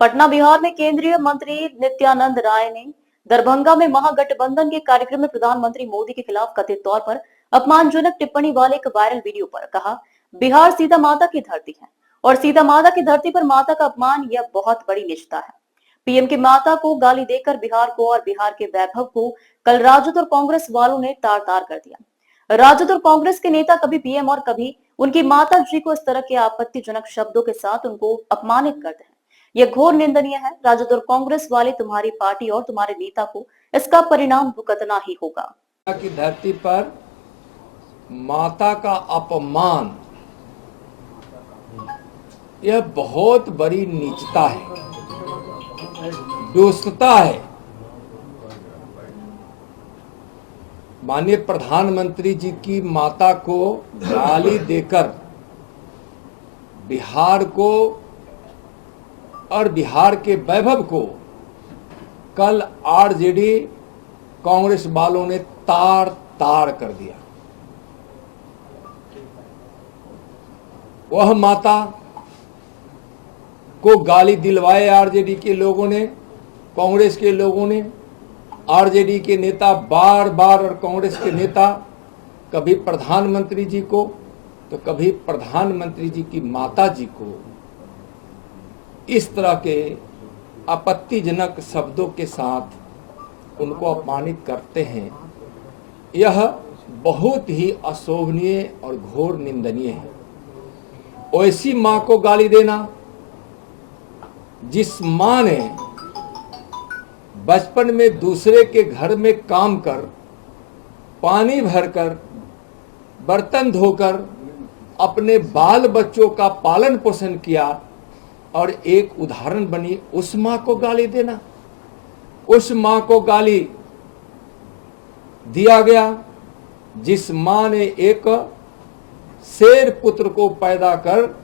पटना बिहार में केंद्रीय मंत्री नित्यानंद राय ने दरभंगा में महागठबंधन के कार्यक्रम में प्रधानमंत्री मोदी के खिलाफ कथित तौर पर अपमानजनक टिप्पणी वाले एक वायरल वीडियो पर कहा, बिहार सीता माता की धरती है और सीता माता की धरती पर माता का अपमान यह बहुत बड़ी निचता है। पीएम की माता को गाली देकर बिहार को और बिहार के वैभव को कल राजद और कांग्रेस वालों ने तार तार कर दिया। राजद और कांग्रेस के नेता कभी पीएम और कभी उनकी माता जी को इस तरह के आपत्तिजनक शब्दों के साथ उनको अपमानित करते हैं। यह घोर निंदनीय है। राजद और कांग्रेस वाले तुम्हारी पार्टी और तुम्हारे नेता को इसका परिणाम भुगतना ही होगा। की धरती पर माता का अपमान यह बहुत बड़ी नीचता है, दुष्टता है। माननीय प्रधानमंत्री जी की माता को गाली देकर बिहार को और बिहार के वैभव को कल आरजेडी कांग्रेस वालों ने तार तार कर दिया। वह माता को गाली दिलवाए आरजेडी के लोगों ने, कांग्रेस के लोगों ने। आरजेडी के नेता बार बार और कांग्रेस के नेता कभी प्रधानमंत्री जी को तो कभी प्रधानमंत्री जी की माता जी को इस तरह के आपत्तिजनक शब्दों के साथ उनको अपमानित करते हैं। यह बहुत ही अशोभनीय और घोर निंदनीय है। ऐसी मां को गाली देना जिस मां ने बचपन में दूसरे के घर में काम कर, पानी भरकर, बर्तन धोकर अपने बाल बच्चों का पालन पोषण किया और एक उदाहरण बनी, उस मां को गाली देना। उस मां को गाली दिया गया जिस मां ने एक शेर पुत्र को पैदा कर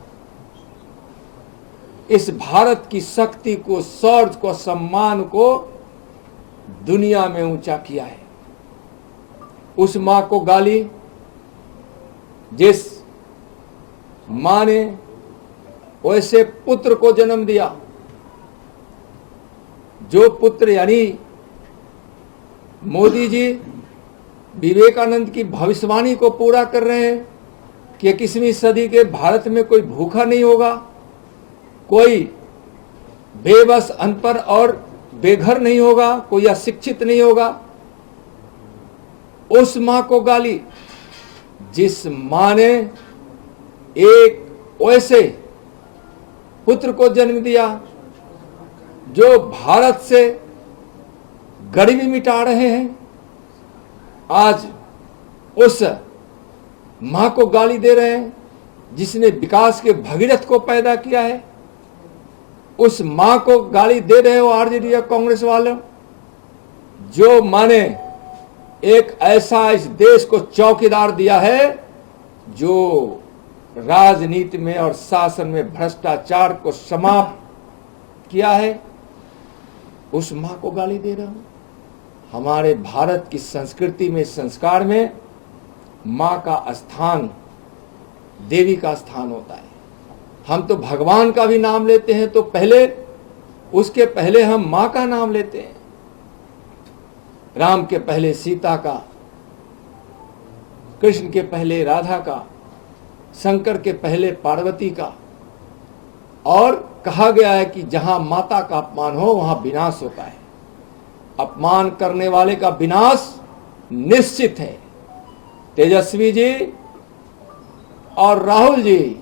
इस भारत की शक्ति को, शौर्य को, सम्मान को दुनिया में ऊंचा किया है। उस मां को गाली जिस मां ने वैसे पुत्र को जन्म दिया, जो पुत्र यानी मोदी जी विवेकानंद की भविष्यवाणी को पूरा कर रहे हैं कि 21वीं सदी के भारत में कोई भूखा नहीं होगा, कोई बेबस, अनपढ़ और बेघर नहीं होगा, कोई अशिक्षित नहीं होगा। उस मां को गाली जिस मां ने एक वैसे पुत्र को जन्म दिया जो भारत से गरीबी मिटा रहे हैं। आज उस मां को गाली दे रहे हैं जिसने विकास के भगीरथ को पैदा किया है। उस मां को गाली दे रहे हो आरजेडी या कांग्रेस वाले, जो मां ने एक ऐसा इस देश को चौकीदार दिया है जो राजनीति में और शासन में भ्रष्टाचार को समाप्त किया है। उस मां को गाली दे रहा हूं। हमारे भारत की संस्कृति में, संस्कार में मां का स्थान देवी का स्थान होता है। हम तो भगवान का भी नाम लेते हैं तो पहले, उसके पहले हम मां का नाम लेते हैं। राम के पहले सीता का, कृष्ण के पहले राधा का, शंकर के पहले पार्वती का। और कहा गया है कि जहां माता का अपमान हो वहां विनाश होता है। अपमान करने वाले का विनाश निश्चित है। तेजस्वी जी और राहुल जी,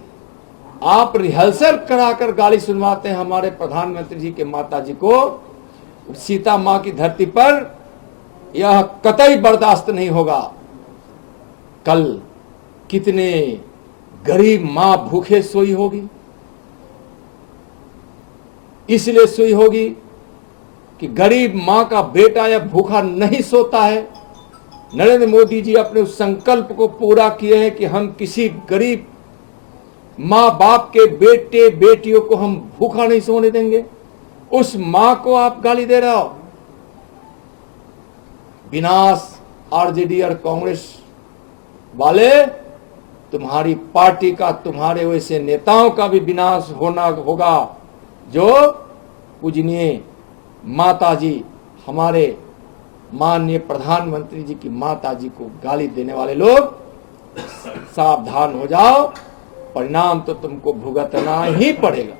आप रिहर्सल कराकर गाली सुनवाते हैं हमारे प्रधानमंत्री जी के माता जी को। सीता मां की धरती पर यह कतई बर्दाश्त नहीं होगा। कल कितने गरीब मां भूखे सोई होगी, इसलिए सोई होगी कि गरीब मां का बेटा या भूखा नहीं सोता है। नरेंद्र मोदी जी अपने उस संकल्प को पूरा किए हैं कि हम किसी गरीब मां बाप के बेटे बेटियों को हम भूखा नहीं सोने देंगे। उस मां को आप गाली दे रहे हो। विनाश आरजेडी और कांग्रेस वाले, तुम्हारी पार्टी का, तुम्हारे वैसे नेताओं का भी विनाश होना होगा जो पूजनीय माता जी, हमारे माननीय प्रधानमंत्री जी की माता जी को गाली देने वाले लोग सावधान हो जाओ, परिणाम तो तुमको भुगतना ही पड़ेगा।